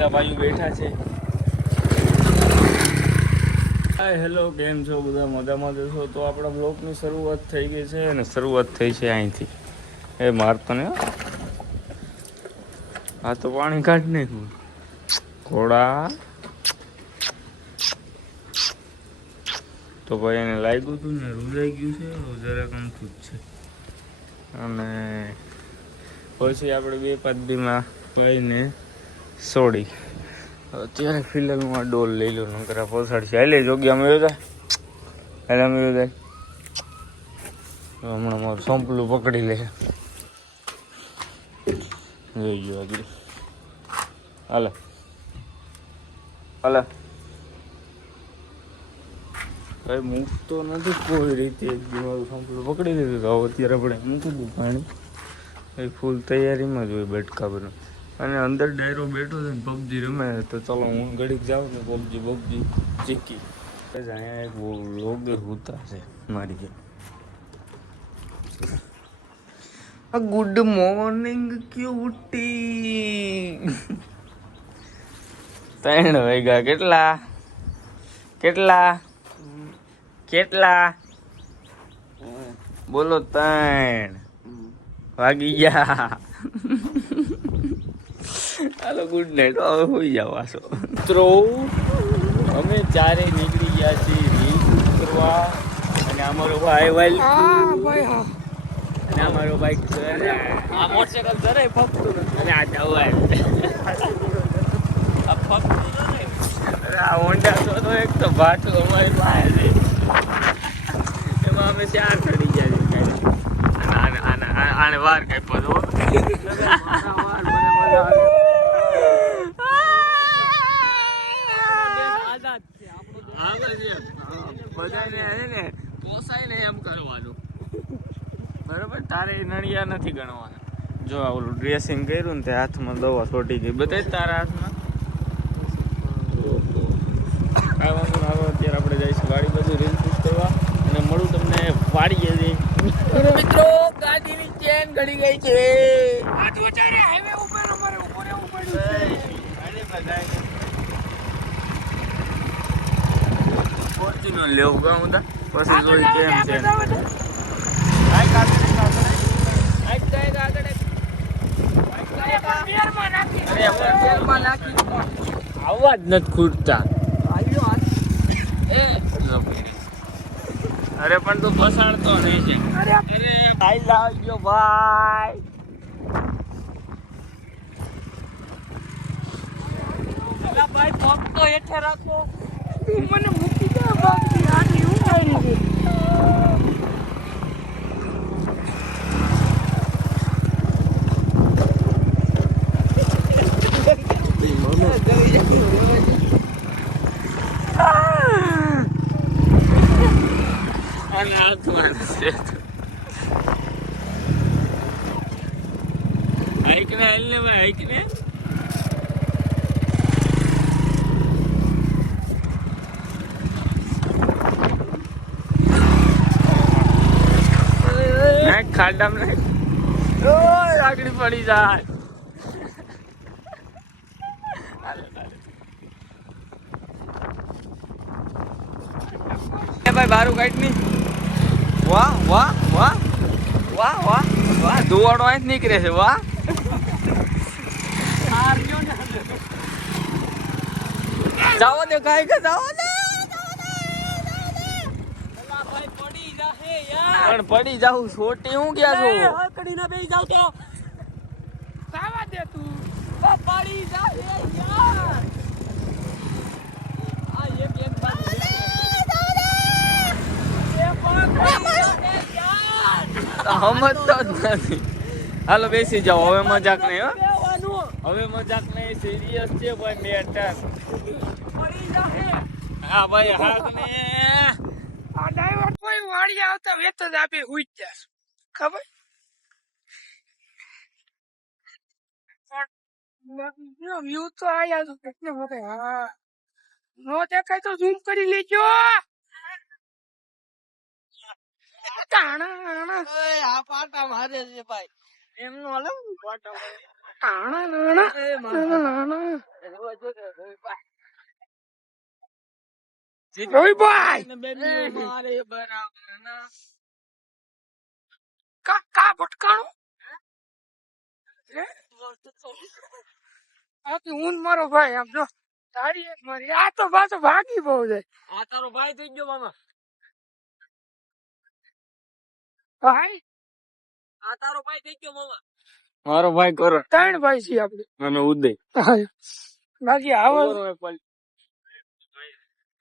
બધા ભાઈઓ બેઠા છે. હાય હેલો, કેમ છો બધા? મજામાં જશો તો આપણા બ્લોગની શરૂઆત થઈ ગઈ છે અને શરૂઆત થઈ છે અહીંથી. એ મારતો ને આ તો પાણી કાઢ નાખ્યું ઘોડા. તો ભાઈ એને લાગ્યું હતું ને રૂજાઈ ગયું છે, જરાક અમથું જ છે. અને પછી આપણે 2-5 દીમાં ભાઈને છોડી અત્યારે ફિલહાલમાં ડોલ લઈ લો નકરા પોસાડશે. હાલે જોગી અમે જાય હાલે અમે જાય હમણાં મારું સંપલું પકડી લે જોઈ ગયો આગળ. હાલે હાલે ભાઈ મૂકતો નથી કોઈ રીતે. મારું સંપલું પકડી લીધું તો અત્યારે આપણે મૂકી દઉં પાણી. એ ફૂલ તૈયારીમાં જ હોય બેઠકા બધું. અને અંદર ડાયરો બેઠો છે ને પબજી રમે તો ચલો હું ઘડીક જાઉં ને પબજી ચીકી. અહીંયા એક લોગ હોતા છે મારી. Good morning cutie. 3 વાગ્યા. કેટલા કેટલા કેટલા બોલો? 3 વાગી ગયા. હાલો ગુડ નાઇટ. હવે હોઈ જાવ આસો મિત્રો. અમે ચારે નીકળી ગયા છીએ રીલ કરવા. અને અમારો ભાઈ અને અમારો બાઈક આ મોટરસાઇકલ જરાય ફપતું નથી. અને આ દવા આ ફપતું નથી. અરે આ હોન્ડા તો એક તો ભાટું અમારી પાસે એમાં અમે 4 ચડી ગયા છીએ. આને વાર કઈ પદો બધાને પોસાય ને એમ કરવાનું બરોબર. તારે નળિયા નથી ગણવાના. જો આ ઓલું ડ્રેસિંગ કર્યું ને તે હાથમાં દવા છોટી ગઈ બધા તારા હાથમાં. કાંઈ વાંધો ના આવે. અત્યારે આપણે જઈશું વાડી બધું રીલ શૂટ કરવા અને મળું તમને વાડીએ જઈ. મિત્રો ગાડીની ચેન ગળી ગઈ છે. હાઈવે ઉપર અમારે ઉપર રહેવું પડ્યું છે. ફોર્ચ્યુનર લેવું ગયું હતા પછી જોઈ કેમ છે. આવા જ નથી ખૂટતા. અરે પણ તું પસાડતો નહીં છે. અરે ભાઈ લાવજો ભાઈ. ભાઈ પગ તો હેઠે રાખો. મને મૂકી દે બાકી આની ઉંગાડી છે. અને હાથમાં છે હાઈક ને હાલ ને ભાઈ હાઈક ને. ખાડામાં નહીં આગળ પડી જાય. ભાઈ બારું કાઢ ની. વાહ વાહ વાહ વાહ વાહ વાહ. ધુવાડો અહીં નીકળે છે. વાહ જાઓ દે કાંઈ કે જાઓ દે. પણ પડી જાઉં છોટી હું ક્યાં છું? હકડી ના બેસી જાવ તો સાવા દે તું. પડી જા યાર. આ એક બાજુ સમજતો જ નથી. હાલો બેસી જાઓ. હવે મજાક નહીં હો. હવે મજાક નહીં. સિરિયસ છે ભાઈ. મેટર હા ભાઈ. હાક ને આ ડ્રાઈવર કોઈ વાડી આવતા વેત જ આપી હુઈ જશે. ખબર વ્યૂ તો આયા તો કેટલે મોટે. હા નો દેખાય તો ઝૂમ કરી લેજો. આ પાટા મારે છે ભાઈ. એમનો હાલે પાટા મારે. કા ભટકાણું હું મારો ભાઈ આમ જો તારી એક મારી આ તો પાછો ભાગી બહુ જાય. આ તારો ભાઈ થઈ ગયો મામા. ભાઈ આ તારો ભાઈ થઈ ગયો મામા. મારો ભાઈ કરો. ત્રણ ભાઈ છીએ આપણે. અને ઉદય. બાકી આવો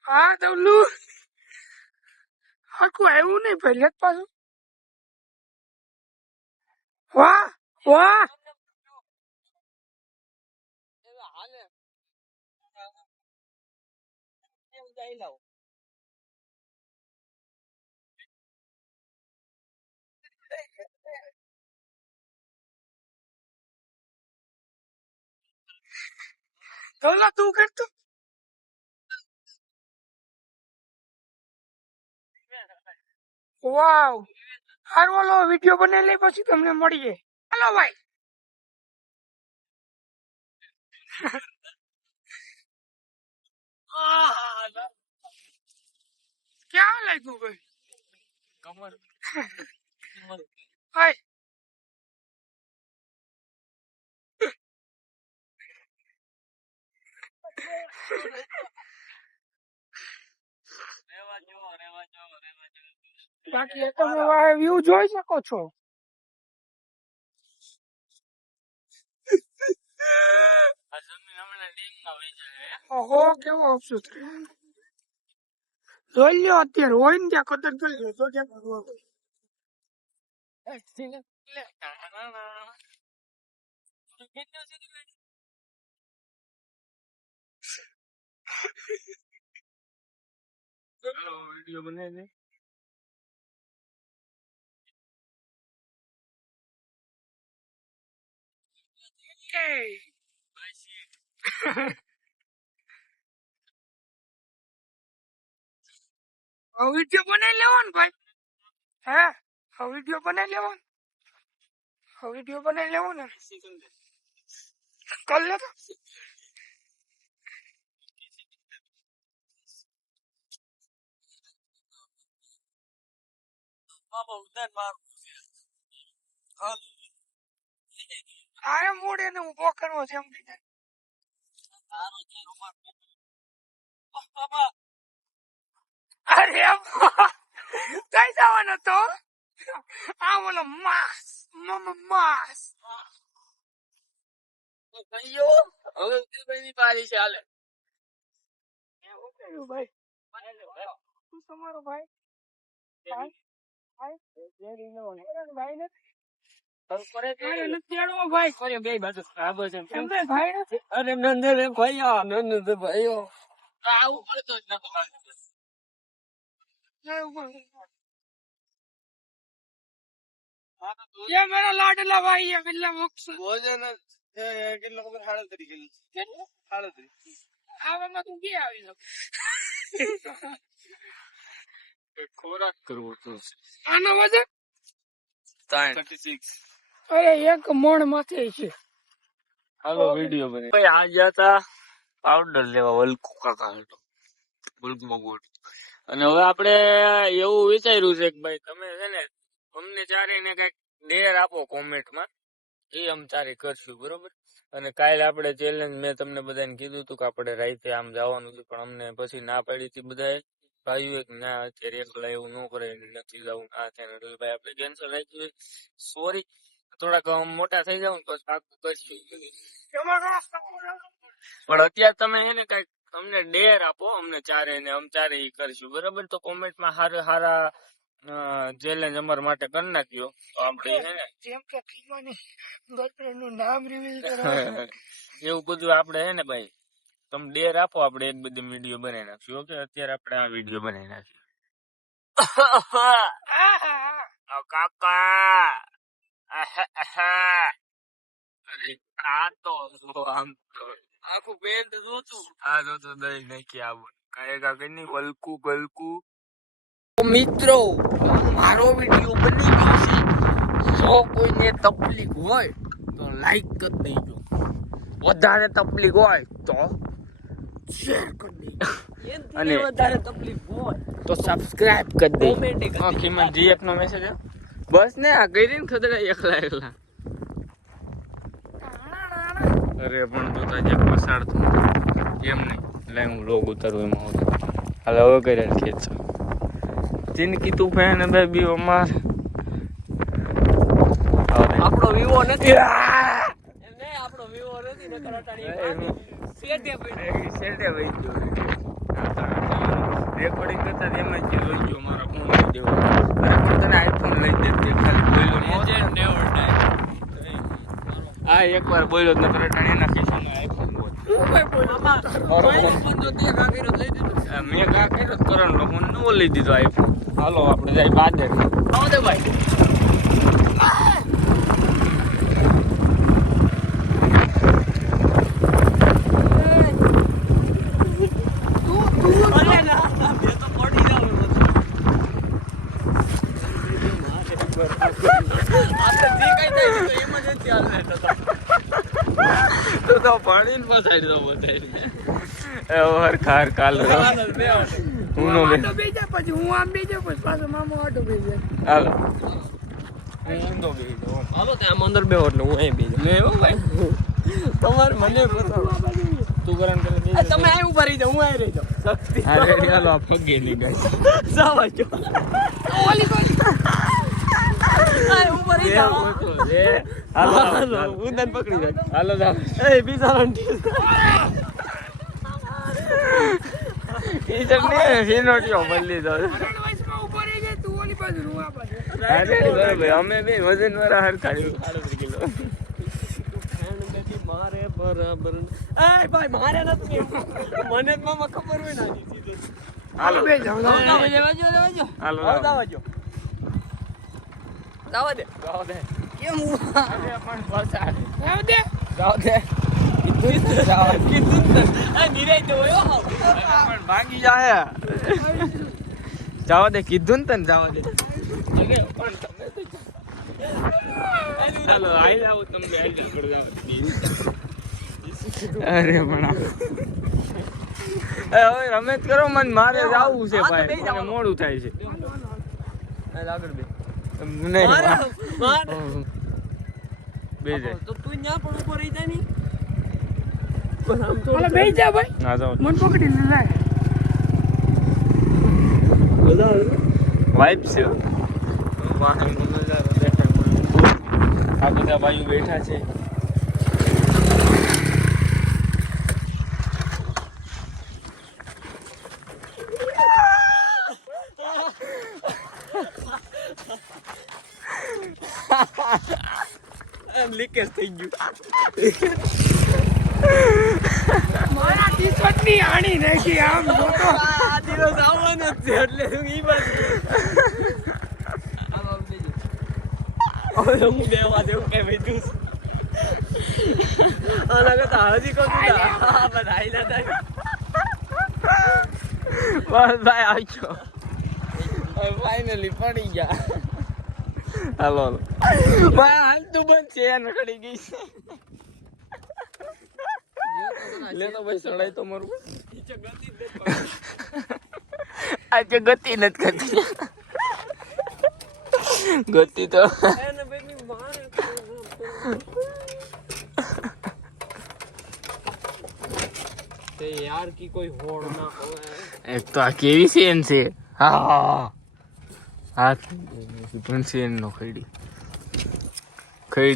હા તવલું હરખું આવ્યું નહીં ભાઈ લેત પાછું. વાહ વાહ તવલા તું કરતો વાવ હારું ઓલો વિડીયો બનાવી લઈ પછી તમને મળીએ. હાલો ભાઈ. ક્યાં લાગ્યું ભાઈ કમર ભાઈ બાકી તમે વ્યૂ જોઈ શકો છો. ઓહો કેવો અફસોસ જોઈ લ્યો અત્યારે હોય ને ત્યાં કદર કરી લો તો ક્યાં કરવા વિડીયો બનાવી દે. વિડીયો બનાવી લેવો ને ભાઈ. હે વિડીયો બનાવી લેવો ને વિડીયો બનાવી લેવો ને કર લે તો. આરે મૂડ એને ઉભો કરવો છે એમ કીધે. અરે કઈ જવાનો તો આ બોલો માસ માસ હવે પારી છે હાલે ભાઈ તું તમારો ભાઈ ભાઈ ये मेरा लाडला भाई है बिल्ला मुक्स भोजन કેટલો ખબર 38 કિલો કેટલો 38 આવામાં તું કે આવી લો ખોરાક કરવો તો આનો વજન 36. અરે એક મણ માથે છે. હાલો વિડીયો બને ભાઈ. આ ગયા તા પાવડર લેવા વલકુ કાકા હતો વલકુમાં ગોળ. અને હવે આપણે એવું વિચાર્યું છે કે ભાઈ તમે છે ને અમને ચારેને કઈક ડેર આપો કોમેન્ટમાં એ અમે ચારે કરશું બરોબર. અને કાલે આપણે ચેલેન્જ મેં તમને બધાને કીધું હતું કે આપણે રાતે આમ જવાનું છે પણ અમને પછી ના પાડી હતી બધાએ ભાઈઓ કે ના અત્યારે એકલા એવું ન કરે નથી જવું આ થાય એટલે ભાઈ આપણે કેન્સલ રાખ્યું. સોરી થોડાક મોટા થઈ જાવ તો પાકું કરશું પણ અત્યારે તમે એને કઈક અમને ડેર આપો અમને ચારે ને અમે ચારે ઈ કરશું બરાબર. તો કોમેન્ટમાં હારા ચેલેન્જ અમારા માટે કરી નાખ્યો તો આપણે છે ને જેમ કે ખીમાની ગર્લફ્રેન્ડ નું નામ રિવીલ કરો એવું બધું આપણે હે ને ભાઈ તમે ડેર આપો આપણે એક બધું વિડીયો બનાવી નાખશું. ઓકે અત્યારે આપણે આ વિડીયો બનાવી નાખીએ. કાકા આ તો આમ આખું પેન્ટ જોતું આ જોતું દહીં નાખી આવું કાંઈ કાંઈ નહીં વલકું ગલકું. મિત્રો મારો વિડીયો બની ગયો છે. જો કોઈને તકલીફ હોય તો લાઈક કરી દેજો વધારે તકલીફ હોય તો શેર કરી દે અને વધારે તકલીફ હોય તો સબસ્ક્રાઇબ કરી દે Comment કરી દે. ખીમન જીએફ નો મેસેજ બસ ને આ કરીને ખતરા એકલા અરે પણ તો તાજે પસાડ થતો એમ નહીં લે હું લોગ ઉતારું એમાં હોતો હાલ હવે કર્યા ખેંચો જિંદગી તું ફેન બેબી અમાર આપણો વિવો નથી એમ નહીં આપણો વિવો નથી નકર અટાણી સેટે પડી સેટે વઈ ગયો રેકોર્ડિંગ કરતા એમાં જ રોઈ ગયો મારા ફોન લઈ દેવો અરે તને આઈફોન લઈ દે તે ખાલી બોલ્યો લેજેન્ડ નેવર ડાય આ એકવાર બોલ્યો જ નકર અટાણી એના ખિસ્સામાં આઈફોન બોલ હું કઈ બોલ આમાં મારો ફોન તો તે કાકેરો લઈ દીધો મેં કા કર્યો કરણ નો ફોન નો લઈ દીધો આઈફોન હાલો આપણે જાય બાદ આવો દે ભાઈ તો પાણીને પસાડી દો બધાય ઓર ખાર કાલ હું નો બે બેજા પછી હું આમ બેજો પછી પાછો મામો આટો બેજે હાલો હું નો બે હાલો તે આમ અંદર બેહો એટલે હું અહીં બેજો લે હો ભાઈ તમારે મને બતાવો તું કરણ કરે બે તમે અહીં ઉભા રહી જાઓ હું અહીં રહી જાઉં શક્તિ હા રેડી હાલો આ પગે ની ગાય જાવા જો ઓલી કોલી ઉભા રહી જાઓ હાલો હાલો હું તને પકડી રાખ હાલો જા એ બીજા આંટી ઈ જમને હિનોટિયો બદલી દો રેડી બરાબર અમે બે વજન વાળા હરખાડ્યું 38 કિલો મારે બરાબર એ ભાઈ મારે નથી મને જ મામા ખબર હોય ના સીધું હાલો બે જાવ લેવાજો હાલો દાવાજો દાવા દે કેમ અરે પણ પસાડ દાવા દે જાવ દે કીધું આ નિરાય તો હોય પણ ભાગી જાય જાવા દે કીધું ને તને જાવા દે પણ તમે તો ચાલો આઈ જાવ તમે આઈ જાવ પર જાવ અરે પણ હવે રમેશ કરો મને મારે જાવું છે ભાઈ મને મોડું થાય છે આગળ બે નહીં માર બે જાય તો તું ન્યા પણ ઉપર રહી જાય ની પણ આમ તો બે જા ભાઈ ના જાવ મન પકડી લે બધા વાઇબ છે વાહનનો નજારો દેખાય આ બધા ભાઈઓ બેઠા છે લીકેજ થઈ ગયું મારા ટી-શર્ટ ની આણી નાખી આમ જોતો આ દિવસ આવવાનો જ છે એટલે હું ઈ બાજુ આમ બેજો હવે હું બેવા દેવું કે બેઠું આ લાગે તો હાજી કો દીધા આ બધાઈ ના થાય બસ ભાઈ આવ્યો ફાઇનલી પડી ગયા હાલો ભાઈ હાલ તું બંધ છે નકડી ગઈ છે લે તો ભાઈ સડાઈ તો મારું આજે ગતિ નથી કરતી ગતિ તો એને બેની મારે તે યાર કી કોઈ હોડ ના હોય એક તો આ કેવી સીન છે હા હાથ પણ સીન નો ખૈડી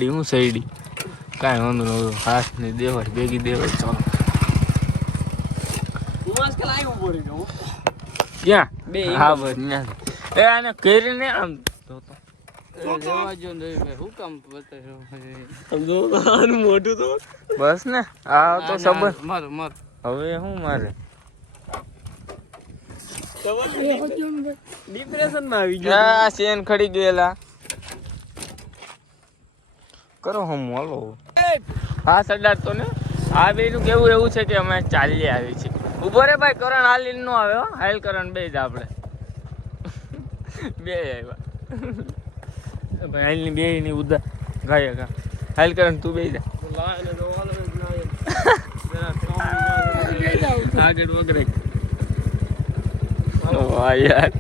હું સૈડી કાંઈ વાંધો ન હાથ ને દેવાય ભેગી દેવાય ચાલો હું આજકાલ આવી ઉભો રહી ગયો ક્યાં બે હા બસ ત્યાં એ આને કરીને આમ તો જવા જો નહીં મેં હું કામ બતાવ્યો સમજો આનું મોઢું તો બસ ને આ તો સંબંધ માર હવે શું મારે ડિપ્રેશન માં આવી ગયો આ સેન ખડી ગયેલા કરો હમ હાલો હા સરદાર તો ને આ બેનું કેવું એવું છે કે અમે ચાલી આવી છે ઉભો રે ભાઈ કરણ હાલીન નો આવે હો હાલ કરણ બે જ આપણે બે આવ્યા ભાઈ હાલની બે ની ઉદા ગાય ગા હાલ કરણ તું બે જા લાય ને તો વાલો ના આગળ વગરે વાહ યાર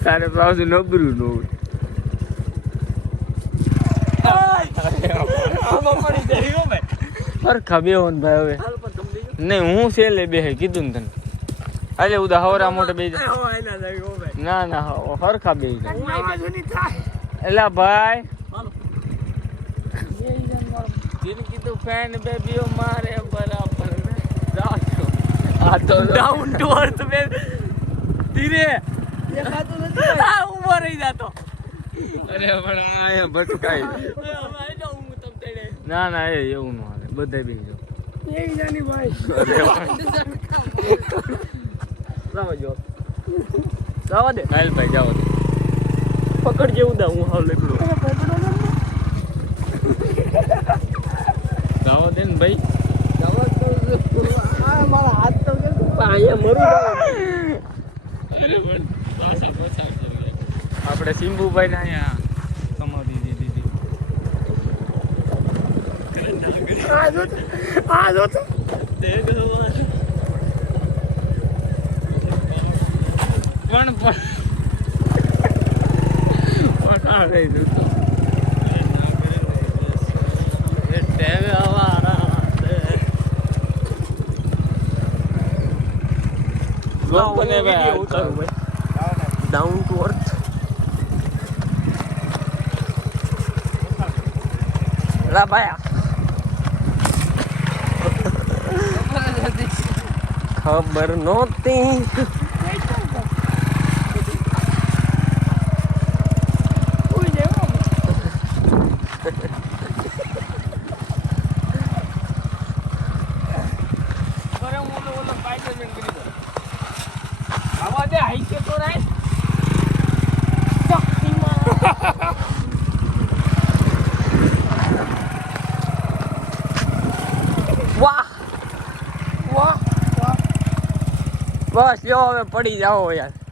તારે પાછું નબળું ન હોય હરખા બે હોન ભાઈ હવે નહીં હું છેલ્લે બે કીધું ને તને અલે ઉદા હવરા મોટે બે ના ના હરખા બે એલા ભાઈ કીધું ફેન બે બીઓ મારે બરાબર આ તો ડાઉન ટુ અર્થ બે ધીરે દેખાતું નથી ઉભો રહી જાતો અરે પણ આ ભટકાઈ ના ના એ એવું ન હાલે બધા બે જાવ એક જાની ભાઈ જાવ દે હાલ ભાઈ જાવ દે પકડ જેવું દા હું હાવ લેકડો જાવ દે ને ભાઈ મારા હાથ તો અહીંયા મરું આપણે સિંબુભાઈ ને અહીંયા કમાવી દીધી ડાઉન ટુ અર્થ લા ભાઈ ખબર નહોતી બસ જો હવે પડી જાઓ યાર